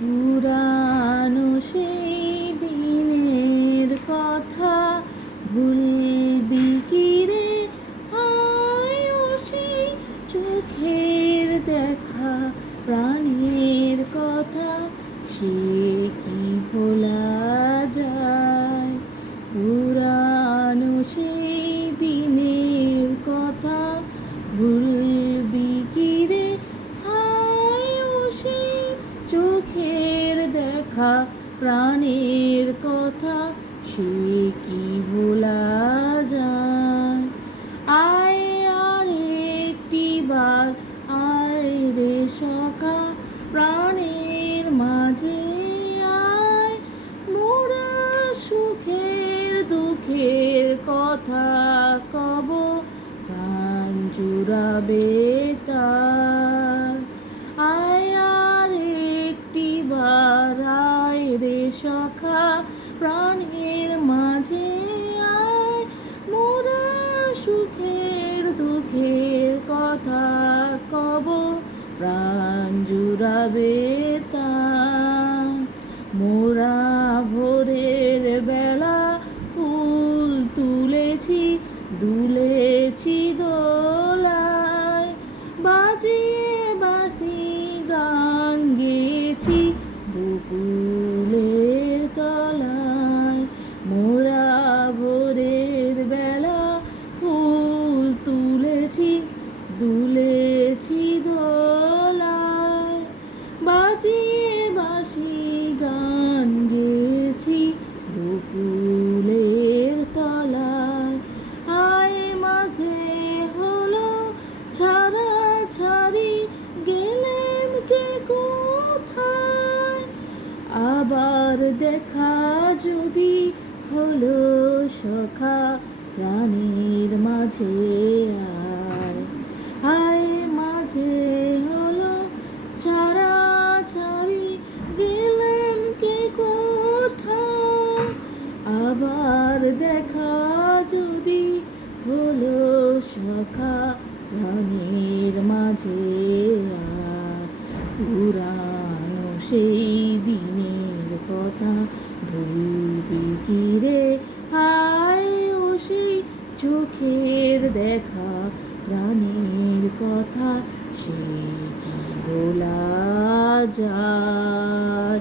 পুরানো সেই দিনের কথা ভুলবি কি রে? হায় ও সেই চোখের দেখা, প্রাণের কথা সে কি ভোলা যায়? পুরানো সেই দিনের কথা ভুলবি কি রে? হায় ও সেই চোখের দেখা, প্রাণের কথা সে কি ভোলা যায়? আয় আর একটি বার আয় রে সখা, প্রাণের মাঝে আয়, মোরা সুখের দুঃখের কথা কব, প্রাণ জুড়াবে তার। আয় আর একটি বার আয় রে সখা, প্রাণের মাঝে আয়, মোরা সুখের দুঃখের কথা কব, প্রাণ জুড়াবে তার। মোরা ভোরের বেলা ফুল তুলেছি, দুলেছি দোলায়, বাজিয়ে বাঁশি গান গেয়েছি বকুলের তলায়। মোরা ভোরের বেলা ফুল তুলেছি, দুলেছি দোলায়, বাজিয়ে বাঁশি গান গেয়েছি বকুলের তলায়। আয় মাঝে হলো ছাড়াছাড়ি, গেলেন কে কোথায়? আবার দেখা যদি হলো সখা, প্রাণের মাঝে আয়। আয় মাঝে হলো ছাড়াছাড়ি, গেলেন কে কোথায়? আবার দেখা যদি হলো সখা, প্রাণের মাঝে আয়। পুরানো সেই দিনের কথা ভুলবি কি রে? হায় ও সেই চোখের দেখা, প্রাণের কথা সে কি ভোলা যায়?